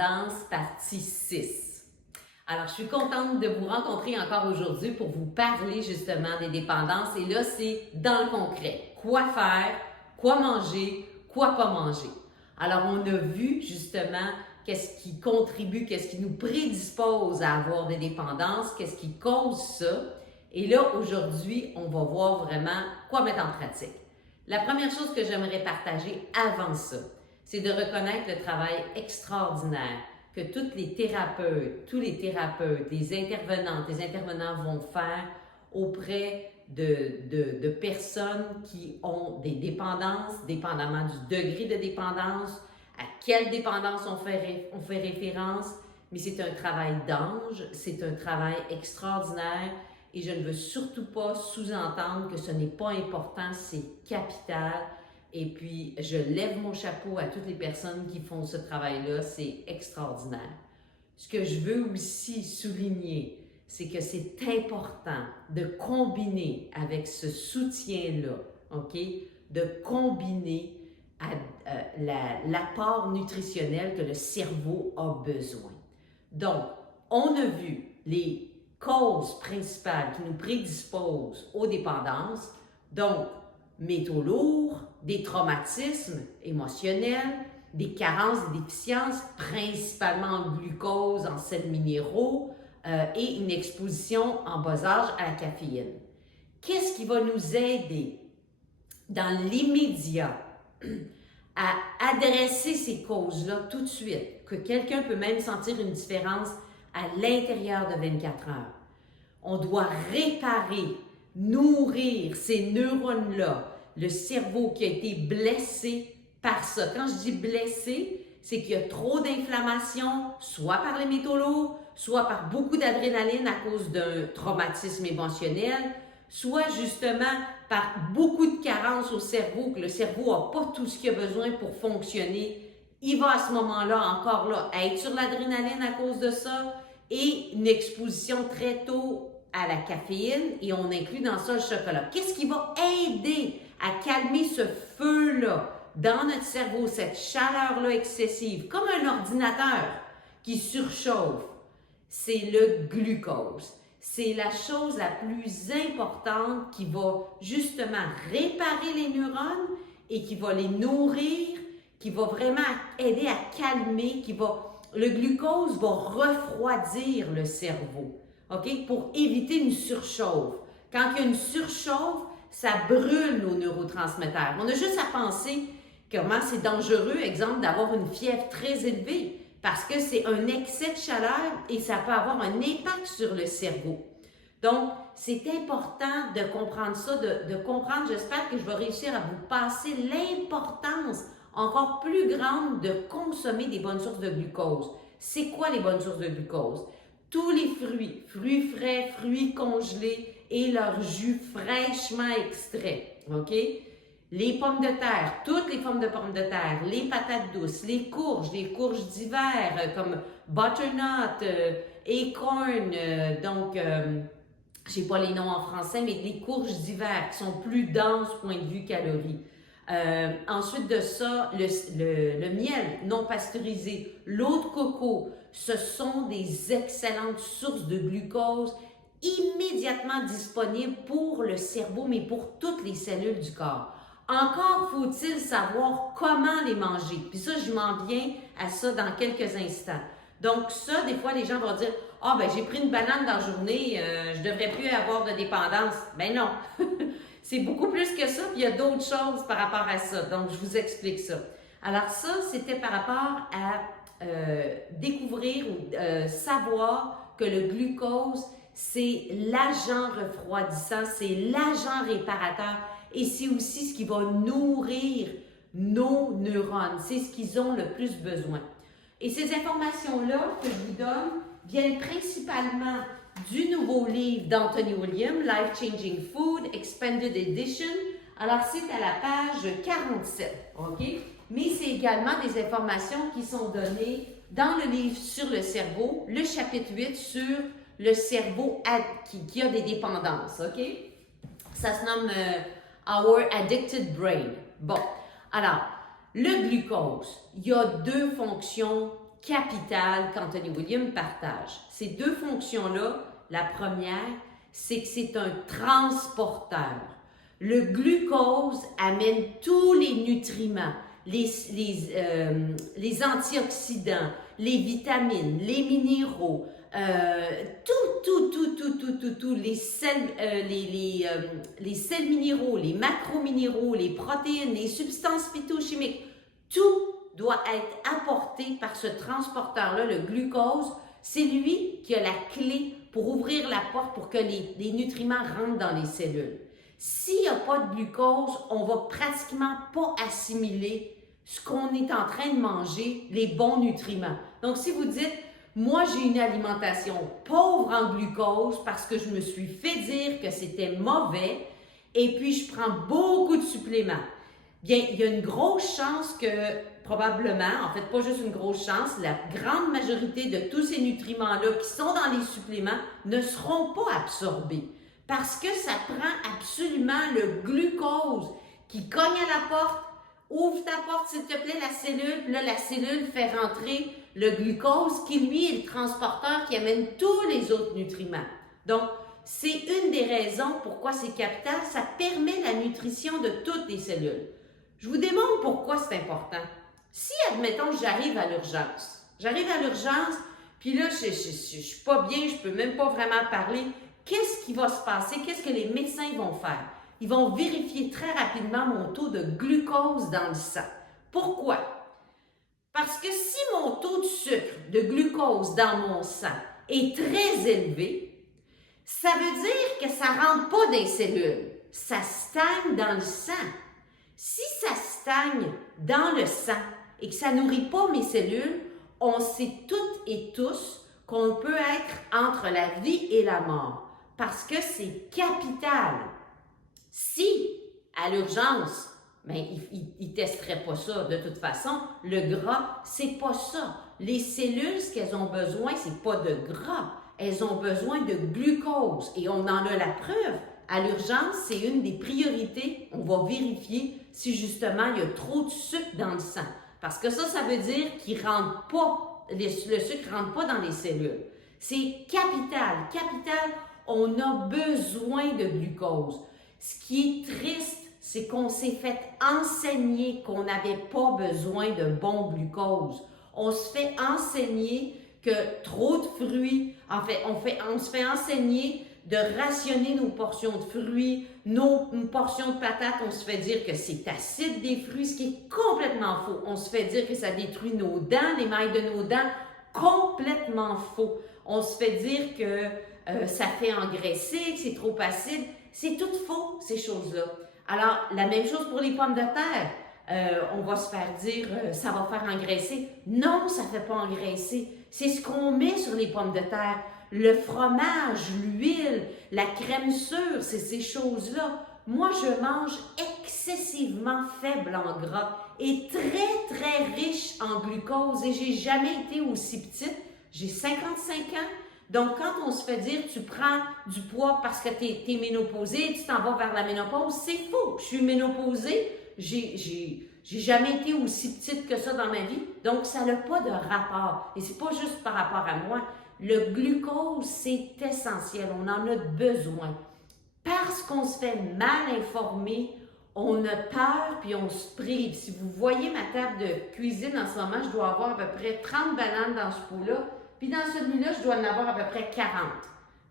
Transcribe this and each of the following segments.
Danse partie 6. Alors, je suis contente de vous rencontrer encore aujourd'hui pour vous parler justement des dépendances. Et là, c'est dans le concret. Quoi faire, quoi manger, quoi pas manger. Alors, on a vu justement qu'est-ce qui contribue, qu'est-ce qui nous prédispose à avoir des dépendances, qu'est-ce qui cause ça. Et là, aujourd'hui, on va voir vraiment quoi mettre en pratique. La première chose que j'aimerais partager avant ça, c'est de reconnaître le travail extraordinaire que tous les thérapeutes, les intervenants vont faire auprès de personnes qui ont des dépendances, dépendamment du degré de dépendance, à quelle dépendance on fait référence, mais c'est un travail d'ange, c'est un travail extraordinaire et je ne veux surtout pas sous-entendre que ce n'est pas important, c'est capital. Et puis, je lève mon chapeau à toutes les personnes qui font ce travail-là, c'est extraordinaire. Ce que je veux aussi souligner, c'est que c'est important de combiner avec ce soutien-là, OK? De combiner l'apport nutritionnel que le cerveau a besoin. Donc, on a vu les causes principales qui nous prédisposent aux dépendances, donc métaux lourds, des traumatismes émotionnels, des carences, des déficiences, principalement en glucose, en sels minéraux et une exposition en bas âge à la caféine. Qu'est-ce qui va nous aider dans l'immédiat à adresser ces causes-là tout de suite, que quelqu'un peut même sentir une différence à l'intérieur de 24 heures? On doit réparer, nourrir ces neurones-là, le cerveau qui a été blessé par ça. Quand je dis blessé, c'est qu'il y a trop d'inflammation, soit par les métaux lourds, soit par beaucoup d'adrénaline à cause d'un traumatisme émotionnel, soit justement par beaucoup de carences au cerveau, que le cerveau n'a pas tout ce qu'il a besoin pour fonctionner. Il va à ce moment-là, encore là, être sur l'adrénaline à cause de ça et une exposition très tôt à la caféine et on inclut dans ça le chocolat. Qu'est-ce qui va aider à calmer ce feu-là dans notre cerveau, cette chaleur-là excessive, comme un ordinateur qui surchauffe? C'est le glucose. C'est la chose la plus importante qui va justement réparer les neurones et qui va les nourrir, qui va vraiment aider à calmer, le glucose va refroidir le cerveau, OK? Pour éviter une surchauffe. Quand il y a une surchauffe, ça brûle nos neurotransmetteurs. On a juste à penser comment c'est dangereux, exemple, d'avoir une fièvre très élevée parce que c'est un excès de chaleur et ça peut avoir un impact sur le cerveau. Donc, c'est important de comprendre ça, de comprendre, j'espère que je vais réussir à vous passer l'importance encore plus grande de consommer des bonnes sources de glucose. C'est quoi les bonnes sources de glucose? Tous les fruits frais, fruits congelés et leurs jus fraîchement extraits, OK? Les pommes de terre, toutes les formes de pommes de terre, les patates douces, les courges d'hiver comme butternut, acorn, je sais pas les noms en français, mais les courges d'hiver qui sont plus denses point de vue calories. Ensuite de ça, le miel non pasteurisé, l'eau de coco, ce sont des excellentes sources de glucose immédiatement disponibles pour le cerveau, mais pour toutes les cellules du corps. Encore faut-il savoir comment les manger. Puis ça, je m'en viens à ça dans quelques instants. Donc ça, des fois, les gens vont dire « Ah, ben j'ai pris une banane dans la journée, je devrais plus avoir de dépendance. » Ben non! C'est beaucoup plus que ça, puis il y a d'autres choses par rapport à ça. Donc, je vous explique ça. Alors ça, c'était par rapport à découvrir ou savoir que le glucose, c'est l'agent refroidissant, c'est l'agent réparateur et c'est aussi ce qui va nourrir nos neurones. C'est ce qu'ils ont le plus besoin. Et ces informations-là que je vous donne viennent principalement du nouveau livre d'Anthony Williams, Life Changing Food, Expanded Edition. Alors, c'est à la page 47, OK? Mais c'est également des informations qui sont données dans le livre sur le cerveau, le chapitre 8 sur le cerveau qui a des dépendances, OK? Ça se nomme Our Addicted Brain. Bon, alors, le glucose, il y a deux fonctions capitale qu'Anthony Williams partage. Ces deux fonctions-là, la première, c'est que c'est un transporteur. Le glucose amène tous les nutriments, les antioxydants, les vitamines, les minéraux, les sels minéraux, les macrominéraux, les protéines, les substances phytochimiques, tout doit être apporté par ce transporteur-là, le glucose. C'est lui qui a la clé pour ouvrir la porte pour que les nutriments rentrent dans les cellules. S'il n'y a pas de glucose, on ne va pratiquement pas assimiler ce qu'on est en train de manger, les bons nutriments. Donc, si vous dites, moi, j'ai une alimentation pauvre en glucose parce que je me suis fait dire que c'était mauvais et puis je prends beaucoup de suppléments. Bien, il y a une grosse chance que, probablement, en fait, pas juste une grosse chance, la grande majorité de tous ces nutriments-là qui sont dans les suppléments ne seront pas absorbés parce que ça prend absolument le glucose qui cogne à la porte. Ouvre ta porte, s'il te plaît, la cellule. Puis là, la cellule fait rentrer le glucose qui, lui, est le transporteur qui amène tous les autres nutriments. Donc, c'est une des raisons pourquoi c'est capital. Ça permet la nutrition de toutes les cellules. Je vous démontre pourquoi c'est important. Si, admettons, j'arrive à l'urgence, puis là, je ne suis pas bien, je ne peux même pas vraiment parler, qu'est-ce qui va se passer? Qu'est-ce que les médecins vont faire? Ils vont vérifier très rapidement mon taux de glucose dans le sang. Pourquoi? Parce que si mon taux de sucre, de glucose dans mon sang est très élevé, ça veut dire que ça ne rentre pas dans les cellules. Ça stagne dans le sang. Si ça stagne dans le sang et que ça ne nourrit pas mes cellules, on sait toutes et tous qu'on peut être entre la vie et la mort parce que c'est capital. Si, à l'urgence, ben, ils ne testeraient pas ça de toute façon, le gras, c'est pas ça. Les cellules, ce qu'elles ont besoin, c'est pas de gras. Elles ont besoin de glucose et on en a la preuve. À l'urgence, c'est une des priorités. On va vérifier si justement il y a trop de sucre dans le sang. Parce que ça veut dire qu'il rentre pas, le sucre ne rentre pas dans les cellules. C'est capital. Capital, on a besoin de glucose. Ce qui est triste, c'est qu'on s'est fait enseigner qu'on n'avait pas besoin de bon glucose. On se fait enseigner que trop de fruits, en fait, on se fait enseigner de rationner nos portions de fruits, nos portions de patates, on se fait dire que c'est acide des fruits, ce qui est complètement faux. On se fait dire que ça détruit nos dents, l'émail de nos dents, complètement faux. On se fait dire que ça fait engraisser, que c'est trop acide. C'est tout faux, ces choses-là. Alors, la même chose pour les pommes de terre. On va se faire dire ça va faire engraisser. Non, ça ne fait pas engraisser. C'est ce qu'on met sur les pommes de terre. Le fromage, l'huile, la crème sûre, c'est ces choses-là. Moi, je mange excessivement faible en gras et très, très riche en glucose et j'ai jamais été aussi petite. J'ai 55 ans. Donc, quand on se fait dire tu prends du poids parce que tu es ménopausée, tu t'en vas vers la ménopause, c'est faux. Je suis ménopausée, j'ai jamais été aussi petite que ça dans ma vie. Donc, ça n'a pas de rapport. Et c'est pas juste par rapport à moi. Le glucose, c'est essentiel. On en a besoin. Parce qu'on se fait mal informer, on a peur puis on se prive. Si vous voyez ma table de cuisine en ce moment, je dois avoir à peu près 30 bananes dans ce pot-là. Puis dans celui-là, je dois en avoir à peu près 40.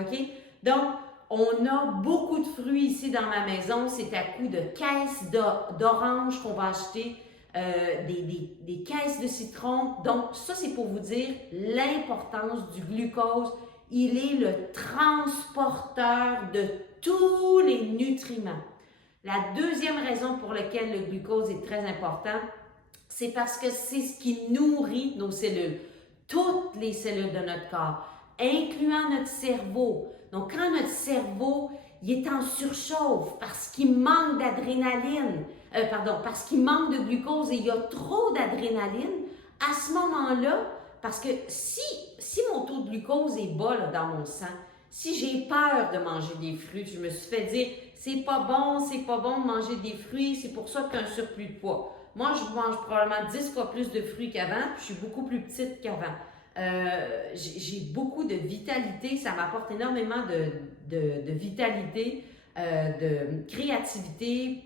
OK? Donc, on a beaucoup de fruits ici dans ma maison. C'est à coup de caisses d'oranges qu'on va acheter, des caisses de citron. Donc, ça, c'est pour vous dire l'importance du glucose. Il est le transporteur de tous les nutriments. La deuxième raison pour laquelle le glucose est très important, c'est parce que c'est ce qui nourrit nos cellules. Toutes les cellules de notre corps, incluant notre cerveau. Donc, quand notre cerveau il est en surchauffe parce qu'il manque d'adrénaline, parce qu'il manque de glucose et il y a trop d'adrénaline, à ce moment-là, parce que si mon taux de glucose est bas là, dans mon sang, si j'ai peur de manger des fruits, je me suis fait dire c'est pas bon de manger des fruits, c'est pour ça que tu as un surplus de poids. Moi, je mange probablement 10 fois plus de fruits qu'avant, puis je suis beaucoup plus petite qu'avant. J'ai beaucoup de vitalité, ça m'apporte énormément de vitalité, de créativité,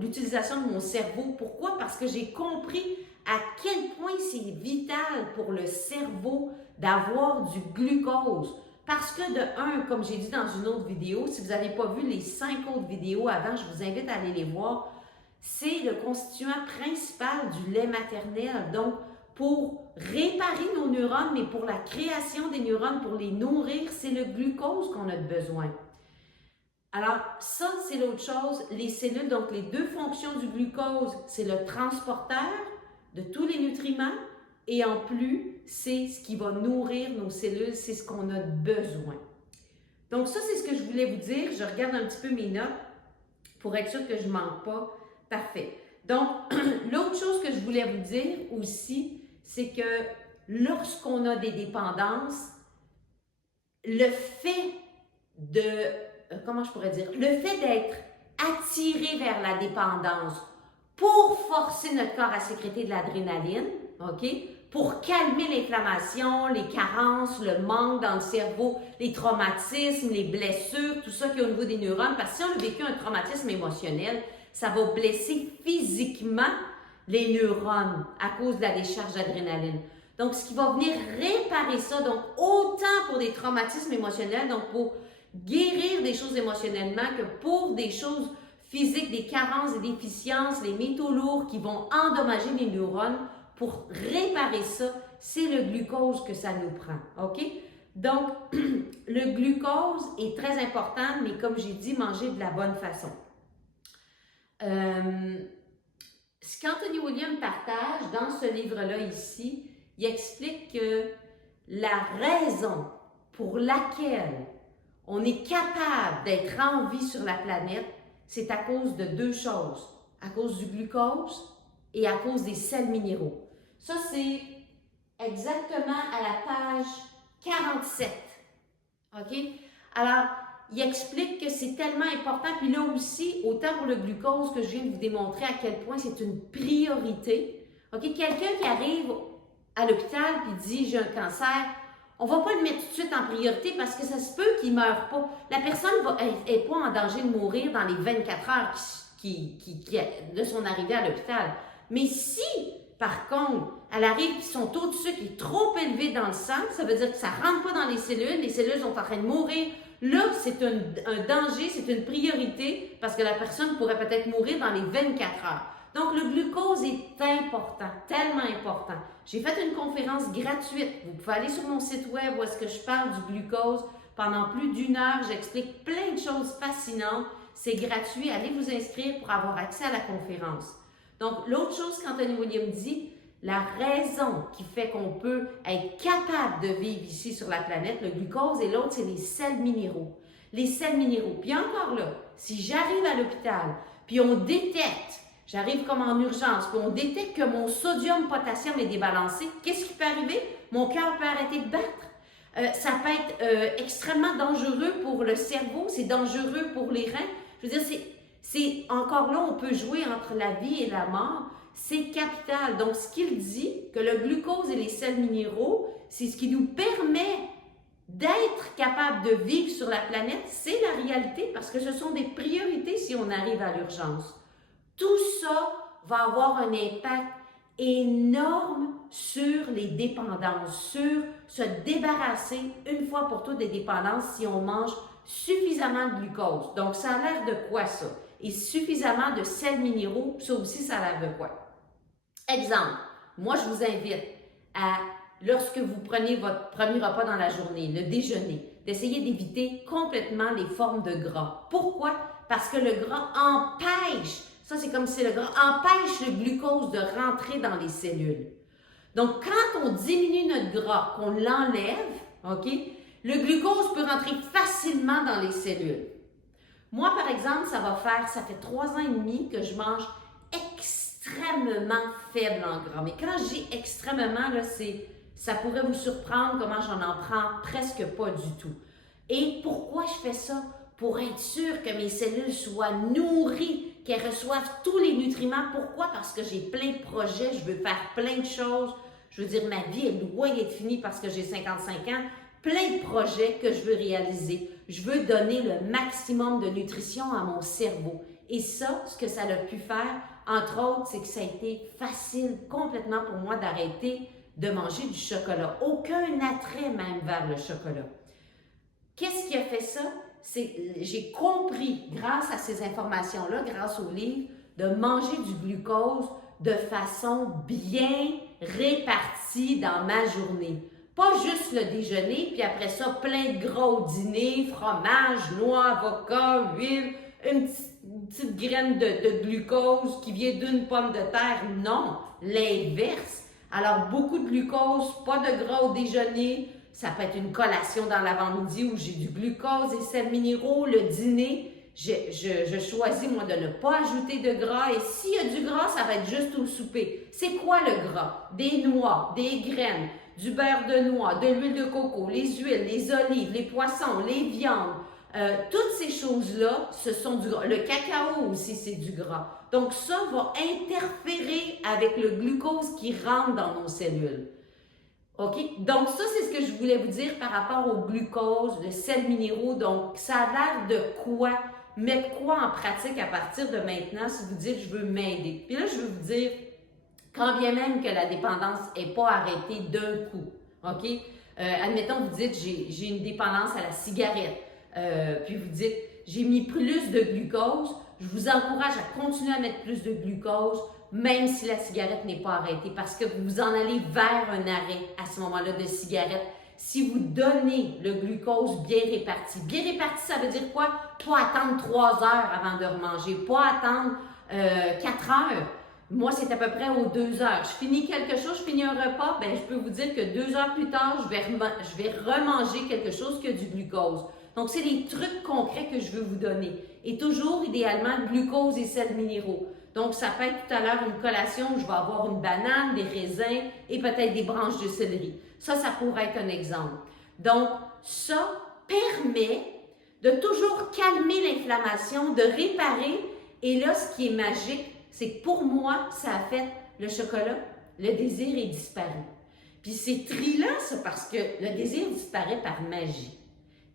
l'utilisation de mon cerveau. Pourquoi? Parce que j'ai compris à quel point c'est vital pour le cerveau d'avoir du glucose. Parce que de un, comme j'ai dit dans une autre vidéo, si vous n'avez pas vu les 5 autres vidéos avant, je vous invite à aller les voir, c'est le constituant principal du lait maternel. Donc, pour réparer nos neurones, mais pour la création des neurones, pour les nourrir, c'est le glucose qu'on a besoin. Alors, ça, c'est l'autre chose. Les cellules, donc les deux fonctions du glucose, c'est le transporteur de tous les nutriments et en plus, c'est ce qui va nourrir nos cellules, c'est ce qu'on a besoin. Donc ça, c'est ce que je voulais vous dire. Je regarde un petit peu mes notes pour être sûr que je ne manque pas. Parfait. Donc, l'autre chose que je voulais vous dire aussi, c'est que lorsqu'on a des dépendances, le fait d'être attiré vers la dépendance pour forcer notre corps à sécréter de l'adrénaline, OK? Pour calmer l'inflammation, les carences, le manque dans le cerveau, les traumatismes, les blessures, tout ça qui est au niveau des neurones. Parce que si on a vécu un traumatisme émotionnel, ça va blesser physiquement les neurones à cause de la décharge d'adrénaline. Donc, ce qui va venir réparer ça, donc autant pour des traumatismes émotionnels, donc pour guérir des choses émotionnellement que pour des choses physiques, des carences, des déficiences, les métaux lourds qui vont endommager les neurones, pour réparer ça, c'est le glucose que ça nous prend, OK? Donc, le glucose est très important, mais comme j'ai dit, manger de la bonne façon. Ce qu'Anthony Williams partage dans ce livre-là ici, il explique que la raison pour laquelle on est capable d'être en vie sur la planète, c'est à cause de deux choses. À cause du glucose et à cause des sels minéraux. Ça, c'est exactement à la page 47. OK? Alors, il explique que c'est tellement important. Puis là aussi, autant pour le glucose que je viens de vous démontrer à quel point c'est une priorité. OK? Quelqu'un qui arrive à l'hôpital et dit « j'ai un cancer », on ne va pas le mettre tout de suite en priorité parce que ça se peut qu'il ne meure pas. La personne n'est pas en danger de mourir dans les 24 heures de son arrivée à l'hôpital. Mais si, par contre, elle arrive et son taux de sucre est trop élevé dans le sang, ça veut dire que ça ne rentre pas dans les cellules sont en train de mourir. Là, c'est un danger, c'est une priorité parce que la personne pourrait peut-être mourir dans les 24 heures. Donc, le glucose est important, tellement important. J'ai fait une conférence gratuite. Vous pouvez aller sur mon site web où est-ce que je parle du glucose. Pendant plus d'1 heure, j'explique plein de choses fascinantes. C'est gratuit. Allez vous inscrire pour avoir accès à la conférence. Donc, l'autre chose qu'Anthony Williams dit, la raison qui fait qu'on peut être capable de vivre ici sur la planète, le glucose, et l'autre, c'est les sels minéraux. Les sels minéraux. Puis encore là, si j'arrive à l'hôpital, puis on détecte, j'arrive comme en urgence, puis on détecte que mon sodium-potassium est débalancé, qu'est-ce qui peut arriver? Mon cœur peut arrêter de battre. Ça peut être extrêmement dangereux pour le cerveau, c'est dangereux pour les reins. Je veux dire, c'est encore là, on peut jouer entre la vie et la mort. C'est capital. Donc, ce qu'il dit, que le glucose et les sels minéraux, c'est ce qui nous permet d'être capable de vivre sur la planète, c'est la réalité parce que ce sont des priorités si on arrive à l'urgence. Tout ça va avoir un impact énorme sur les dépendances, sur se débarrasser une fois pour toutes des dépendances si on mange suffisamment de glucose. Donc, ça a l'air de quoi ça? Et suffisamment de sels minéraux, ça aussi, ça a l'air de quoi? Exemple, moi, je vous invite à, lorsque vous prenez votre premier repas dans la journée, le déjeuner, d'essayer d'éviter complètement les formes de gras. Pourquoi? Parce que le gras empêche, ça c'est comme si le gras empêche le glucose de rentrer dans les cellules. Donc, quand on diminue notre gras, qu'on l'enlève, OK, le glucose peut rentrer facilement dans les cellules. Moi, par exemple, ça fait 3 ans et demi que je mange extrêmement faible en gras. Mais quand je dis extrêmement, là, ça pourrait vous surprendre comment j'en prends presque pas du tout. Et pourquoi je fais ça? Pour être sûr que mes cellules soient nourries, qu'elles reçoivent tous les nutriments. Pourquoi? Parce que j'ai plein de projets, je veux faire plein de choses. Je veux dire, ma vie est loin d'être finie parce que j'ai 55 ans. Plein de projets que je veux réaliser. Je veux donner le maximum de nutrition à mon cerveau. Et ça, ce que ça a pu faire, entre autres, c'est que ça a été facile complètement pour moi d'arrêter de manger du chocolat. Aucun attrait même vers le chocolat. Qu'est-ce qui a fait ça? J'ai compris, grâce à ces informations-là, grâce au livre, de manger du glucose de façon bien répartie dans ma journée. Pas juste le déjeuner, puis après ça, plein de gras au dîner, fromage, noix, avocat, huile, une petite graine de glucose qui vient d'une pomme de terre. Non, l'inverse. Alors, beaucoup de glucose, pas de gras au déjeuner. Ça peut être une collation dans l'avant-midi où j'ai du glucose et sels minéraux. Le dîner, je choisis, moi, de ne pas ajouter de gras. Et s'il y a du gras, ça va être juste au souper. C'est quoi le gras? Des noix, des graines, du beurre de noix, de l'huile de coco, les huiles, les olives, les poissons, les viandes. Toutes ces choses-là, ce sont du gras. Le cacao aussi, c'est du gras. Donc, ça va interférer avec le glucose qui rentre dans nos cellules. OK? Donc, ça, c'est ce que je voulais vous dire par rapport au glucose, le sel minéraux. Donc, ça a l'air de quoi? Mettre quoi en pratique à partir de maintenant si vous dites « je veux m'aider ». Puis là, je veux vous dire, quand bien même que la dépendance n'est pas arrêtée d'un coup, OK? Admettons, vous dites « j'ai une dépendance à la cigarette ». Puis vous dites « j'ai mis plus de glucose », je vous encourage à continuer à mettre plus de glucose, même si la cigarette n'est pas arrêtée, parce que vous en allez vers un arrêt à ce moment-là de cigarette. Si vous donnez le glucose bien réparti, ça veut dire quoi? Pas attendre 3 heures avant de remanger, pas attendre 4 heures. Moi, c'est à peu près aux 2 heures. Je finis quelque chose, je finis un repas, ben, je peux vous dire que 2 heures plus tard, je vais remanger quelque chose qui a du glucose. Donc, c'est des trucs concrets que je veux vous donner. Et toujours, idéalement, glucose et sels minéraux. Donc, ça peut être tout à l'heure une collation où je vais avoir une banane, des raisins et peut-être des branches de céleri. Ça pourrait être un exemple. Donc, ça permet de toujours calmer l'inflammation, de réparer. Et là, ce qui est magique, c'est que pour moi, ça a fait le chocolat, le désir est disparu. Puis c'est trilant, ça, parce que le désir disparaît par magie.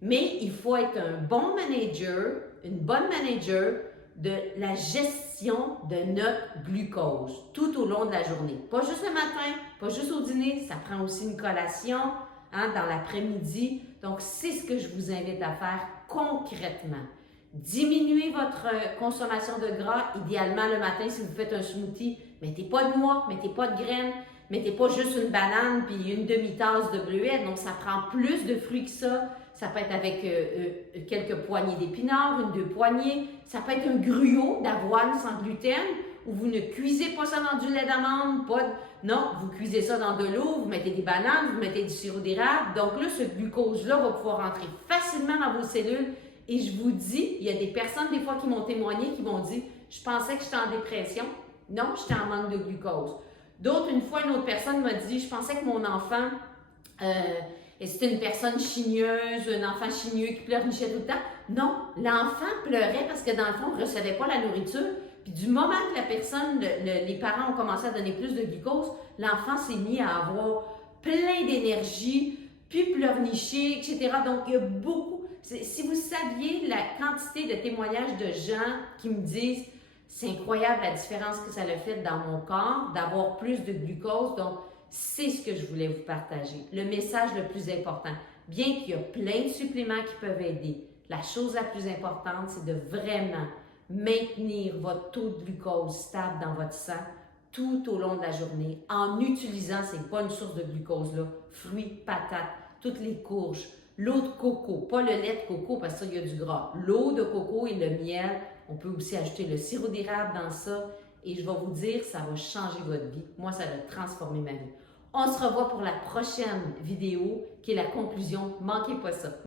Mais il faut être un bon manager, une bonne manager de la gestion de notre glucose tout au long de la journée. Pas juste le matin, pas juste au dîner, ça prend aussi une collation dans l'après-midi. Donc, c'est ce que je vous invite à faire concrètement. Diminuez votre consommation de gras. Idéalement, le matin, si vous faites un smoothie, mettez pas de noix, mettez pas de graines, mettez pas juste une banane puis une demi-tasse de bleuets. Donc, ça prend plus de fruits que ça. Ça peut être avec quelques poignées d'épinards, 1-2 poignées. Ça peut être un gruau d'avoine sans gluten où vous ne cuisez pas ça dans du lait d'amande. Non, vous cuisez ça dans de l'eau, vous mettez des bananes, vous mettez du sirop d'érable. Donc là, ce glucose-là va pouvoir rentrer facilement dans vos cellules. Et je vous dis, il y a des personnes des fois qui m'ont témoigné, qui m'ont dit « Je pensais que j'étais en dépression. Non, j'étais en manque de glucose. » D'autres, une fois, une autre personne m'a dit « Je pensais que mon enfant... Et c'était une personne chigneuse, un enfant chigneux qui pleurnichait tout le temps. Non, l'enfant pleurait parce que dans le fond, il ne recevait pas la nourriture. Puis du moment que la personne, les parents ont commencé à donner plus de glucose, l'enfant s'est mis à avoir plein d'énergie, puis pleurnicher, etc. Donc, il y a beaucoup... Si vous saviez la quantité de témoignages de gens qui me disent « C'est incroyable la différence que ça a fait dans mon corps, d'avoir plus de glucose. » Donc, c'est ce que je voulais vous partager. Le message le plus important, bien qu'il y a plein de suppléments qui peuvent aider, la chose la plus importante, c'est de vraiment maintenir votre taux de glucose stable dans votre sang tout au long de la journée en utilisant ces bonnes sources de glucose-là, fruits, patates, toutes les courges, l'eau de coco, pas le lait de coco parce que ça, il y a du gras, l'eau de coco et le miel. On peut aussi ajouter le sirop d'érable dans ça. Et je vais vous dire, ça va changer votre vie. Moi, ça va transformer ma vie. On se revoit pour la prochaine vidéo qui est la conclusion. Manquez pas ça.